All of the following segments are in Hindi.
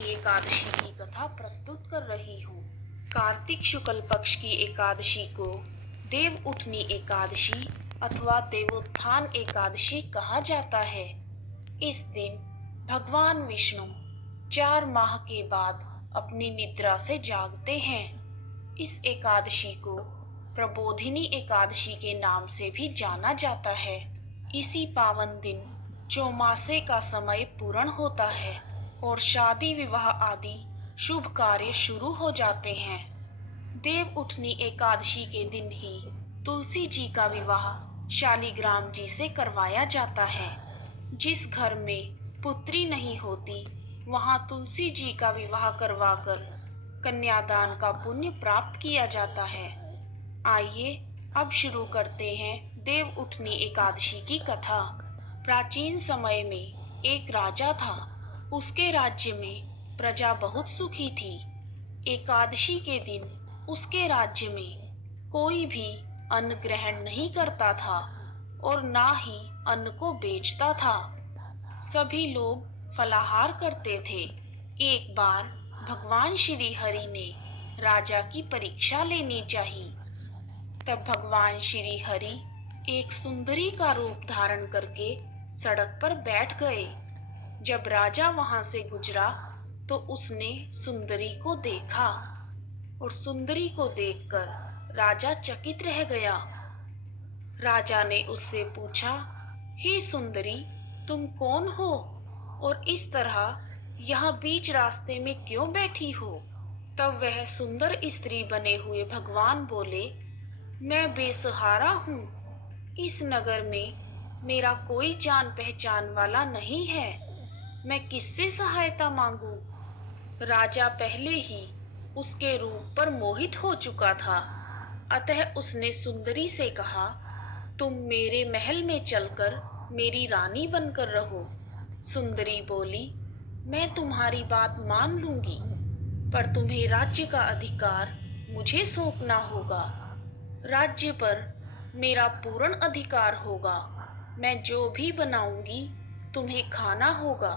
एकादशी की कथा प्रस्तुत कर रही हूँ। कार्तिक शुक्ल पक्ष की एकादशी को देव उठनी एकादशी अथवा देवोत्थान एकादशी कहा जाता है। इस दिन भगवान विष्णु 4 माह के बाद अपनी निद्रा से जागते हैं। इस एकादशी को प्रबोधिनी एकादशी के नाम से भी जाना जाता है। इसी पावन दिन चौमासे का समय पूर्ण होता है और शादी विवाह आदि शुभ कार्य शुरू हो जाते हैं। देव उठनी एकादशी के दिन ही तुलसी जी का विवाह शालिग्राम जी से करवाया जाता है। जिस घर में पुत्री नहीं होती वहां तुलसी जी का विवाह करवाकर कन्यादान का पुण्य प्राप्त किया जाता है। आइए अब शुरू करते हैं देव उठनी एकादशी की कथा। प्राचीन समय में एक राजा था। उसके राज्य में प्रजा बहुत सुखी थी। एकादशी के दिन उसके राज्य में कोई भी अन्न ग्रहण नहीं करता था और ना ही अन्न को बेचता था। सभी लोग फलाहार करते थे। एक बार भगवान श्री हरि ने राजा की परीक्षा लेनी चाहिए। तब भगवान श्री हरि एक सुंदरी का रूप धारण करके सड़क पर बैठ गए। जब राजा वहां से गुजरा तो उसने सुंदरी को देखा और सुंदरी को देखकर राजा चकित रह गया। राजा ने उससे पूछा, हे सुंदरी, तुम कौन हो और इस तरह यहाँ बीच रास्ते में क्यों बैठी हो? तब वह सुंदर स्त्री बने हुए भगवान बोले, मैं बेसहारा हूँ। इस नगर में मेरा कोई जान पहचान वाला नहीं है। मैं किससे सहायता मांगू? राजा पहले ही उसके रूप पर मोहित हो चुका था। अतः उसने सुंदरी से कहा, तुम मेरे महल में चलकर मेरी रानी बनकर रहो। सुंदरी बोली, मैं तुम्हारी बात मान लूंगी, पर तुम्हें राज्य का अधिकार मुझे सौंपना होगा। राज्य पर मेरा पूर्ण अधिकार होगा। मैं जो भी बनाऊंगी तुम्हें खाना होगा।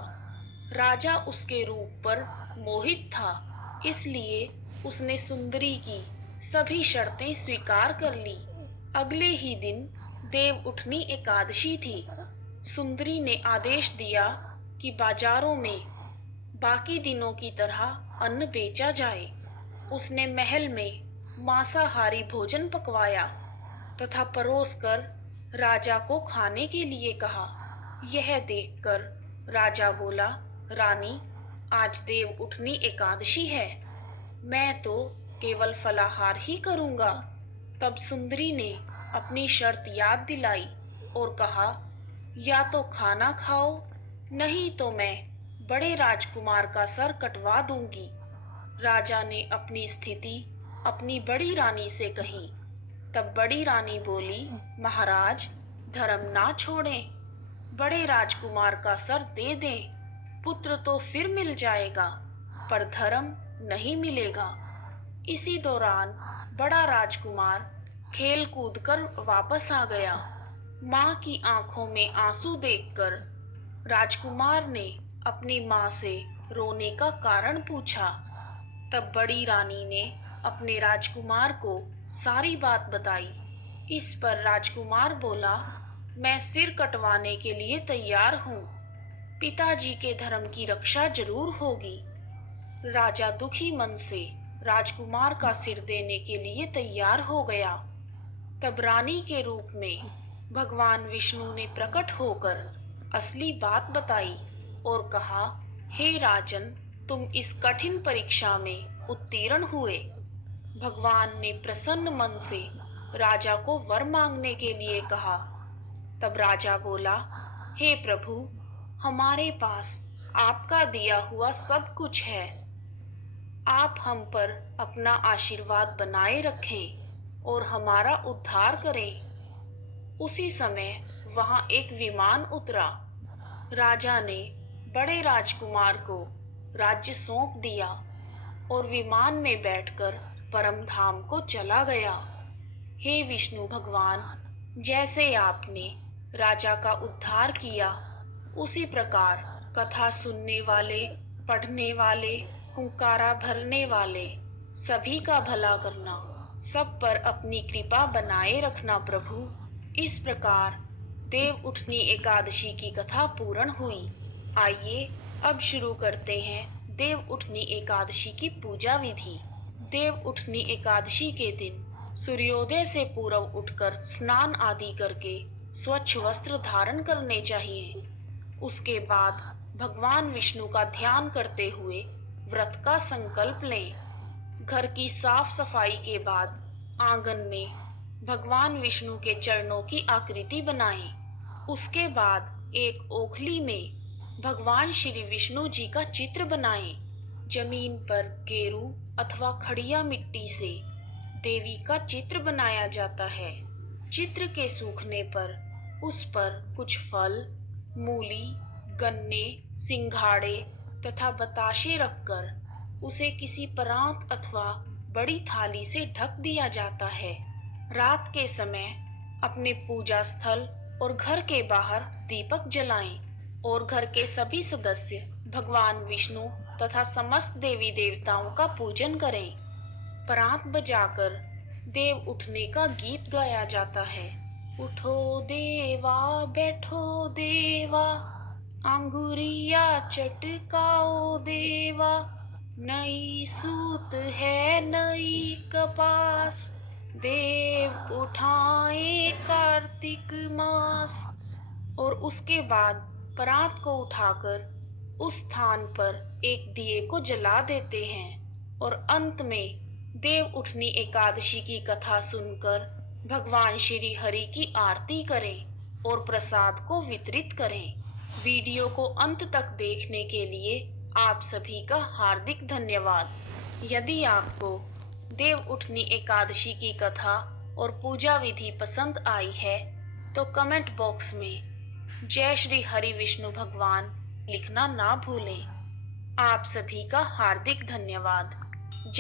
राजा उसके रूप पर मोहित था, इसलिए उसने सुंदरी की सभी शर्तें स्वीकार कर ली। अगले ही दिन देव उठनी एकादशी थी। सुंदरी ने आदेश दिया कि बाजारों में बाकी दिनों की तरह अन्न बेचा जाए। उसने महल में मांसाहारी भोजन पकवाया तथा परोसकर राजा को खाने के लिए कहा। यह देखकर राजा बोला, रानी, आज देव उठनी एकादशी है, मैं तो केवल फलाहार ही करूंगा। तब सुंदरी ने अपनी शर्त याद दिलाई और कहा, या तो खाना खाओ, नहीं तो मैं बड़े राजकुमार का सर कटवा दूंगी। राजा ने अपनी स्थिति अपनी बड़ी रानी से कही। तब बड़ी रानी बोली, महाराज, धर्म ना छोड़ें, बड़े राजकुमार का सर दे दें। पुत्र तो फिर मिल जाएगा, पर धर्म नहीं मिलेगा। इसी दौरान बड़ा राजकुमार खेल कूद कर वापस आ गया। माँ की आंखों में आंसू देखकर राजकुमार ने अपनी माँ से रोने का कारण पूछा। तब बड़ी रानी ने अपने राजकुमार को सारी बात बताई। इस पर राजकुमार बोला, मैं सिर कटवाने के लिए तैयार हूँ। पिताजी के धर्म की रक्षा जरूर होगी। राजा दुखी मन से राजकुमार का सिर देने के लिए तैयार हो गया। तब रानी के रूप में भगवान विष्णु ने प्रकट होकर असली बात बताई और कहा, हे राजन, तुम इस कठिन परीक्षा में उत्तीर्ण हुए। भगवान ने प्रसन्न मन से राजा को वर मांगने के लिए कहा। तब राजा बोला, हे प्रभु, हमारे पास आपका दिया हुआ सब कुछ है। आप हम पर अपना आशीर्वाद बनाए रखें और हमारा उद्धार करें। उसी समय वहां एक विमान उतरा। राजा ने बड़े राजकुमार को राज्य सौंप दिया और विमान में बैठकर परम धाम को चला गया। हे विष्णु भगवान, जैसे आपने राजा का उद्धार किया, उसी प्रकार कथा सुनने वाले पढ़ने वाले, हुंकारा भरने वाले, सभी का भला करना, सब पर अपनी कृपा बनाए रखना प्रभु। इस प्रकार देव उठनी एकादशी की कथा पूर्ण हुई। आइए अब शुरू करते हैं देव उठनी एकादशी की पूजा विधि। देव उठनी एकादशी के दिन सूर्योदय से पूर्व उठकर स्नान आदि करके स्वच्छ वस्त्र धारण करने चाहिए। उसके बाद भगवान विष्णु का ध्यान करते हुए व्रत का संकल्प लें। घर की साफ सफाई के बाद आंगन में भगवान विष्णु के चरणों की आकृति बनाएं। उसके बाद एक ओखली में भगवान श्री विष्णु जी का चित्र बनाएं। जमीन पर गेरू अथवा खड़िया मिट्टी से देवी का चित्र बनाया जाता है। चित्र के सूखने पर उस पर कुछ फल, मूली, गन्ने, सिंघाड़े तथा बताशे रखकर उसे किसी परात अथवा बड़ी थाली से ढक दिया जाता है। रात के समय अपने पूजा स्थल और घर के बाहर दीपक जलाएं और घर के सभी सदस्य भगवान विष्णु तथा समस्त देवी देवताओं का पूजन करें। परात बजाकर देव उठने का गीत गाया जाता है। उठो देवा बैठो देवा, अंगुरिया चटकाओ देवा, नई सूत है नई कपास, देव उठाए कार्तिक मास। और उसके बाद परात को उठाकर उस स्थान पर एक दिए को जला देते हैं और अंत में देव उठनी एकादशी की कथा सुनकर भगवान श्री हरि की आरती करें और प्रसाद को वितरित करें। वीडियो को अंत तक देखने के लिए आप सभी का हार्दिक धन्यवाद। यदि आपको देव उठनी एकादशी की कथा और पूजा विधि पसंद आई है तो कमेंट बॉक्स में जय श्री हरि विष्णु भगवान लिखना ना भूलें। आप सभी का हार्दिक धन्यवाद। जय